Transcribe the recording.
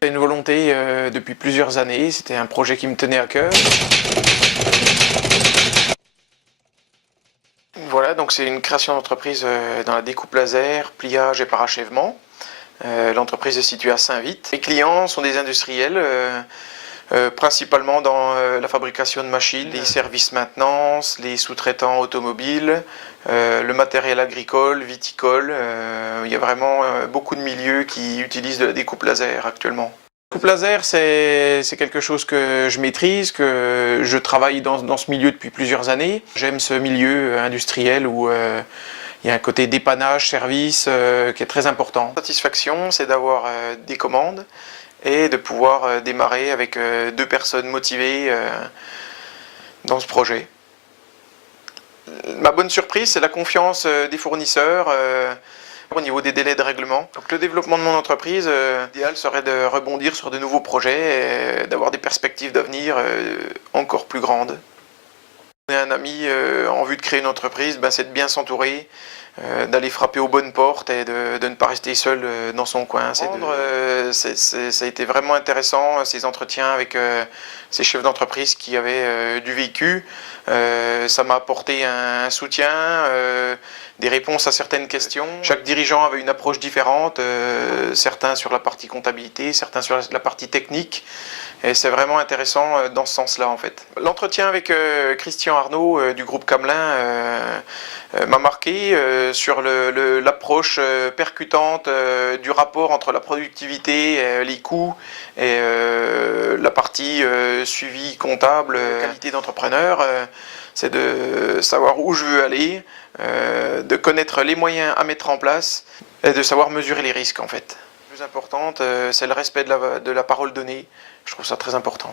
C'est une volonté depuis plusieurs années, c'était un projet qui me tenait à cœur. Voilà, donc c'est une création d'entreprise dans la découpe laser, pliage et parachèvement. L'entreprise est située à Saint-Vith. Les clients sont des industriels, principalement dans la fabrication de machines, les services maintenance, les sous-traitants automobiles, le matériel agricole, viticole. Il y a vraiment beaucoup de milieux qui utilisent de la découpe laser actuellement. La découpe laser, c'est quelque chose que je maîtrise, que je travaille dans ce milieu depuis plusieurs années. J'aime ce milieu industriel où il y a un côté dépannage, service qui est très important. La satisfaction, c'est d'avoir des commandes et de pouvoir démarrer avec 2 personnes motivées dans ce projet. Ma bonne surprise, c'est la confiance des fournisseurs au niveau des délais de règlement. Donc le développement de mon entreprise, l'idéal serait de rebondir sur de nouveaux projets et d'avoir des perspectives d'avenir encore plus grandes. Un ami en vue de créer une entreprise, c'est de bien s'entourer, d'aller frapper aux bonnes portes et de ne pas rester seul dans son coin. Ça a été vraiment intéressant, ces entretiens avec ces chefs d'entreprise qui avaient du vécu. Ça m'a apporté un soutien, des réponses à certaines questions. Chaque dirigeant avait une approche différente, certains sur la partie comptabilité, certains sur la partie technique. Et c'est vraiment intéressant dans ce sens-là en fait. L'entretien avec Christian Arnaud du groupe Camelin m'a marqué sur l'approche percutante du rapport entre la productivité, les coûts et la partie suivi comptable, qualité d'entrepreneur. C'est de savoir où je veux aller, de connaître les moyens à mettre en place et de savoir mesurer les risques en fait. La plus importante, c'est le respect de la parole donnée. Je trouve ça très important.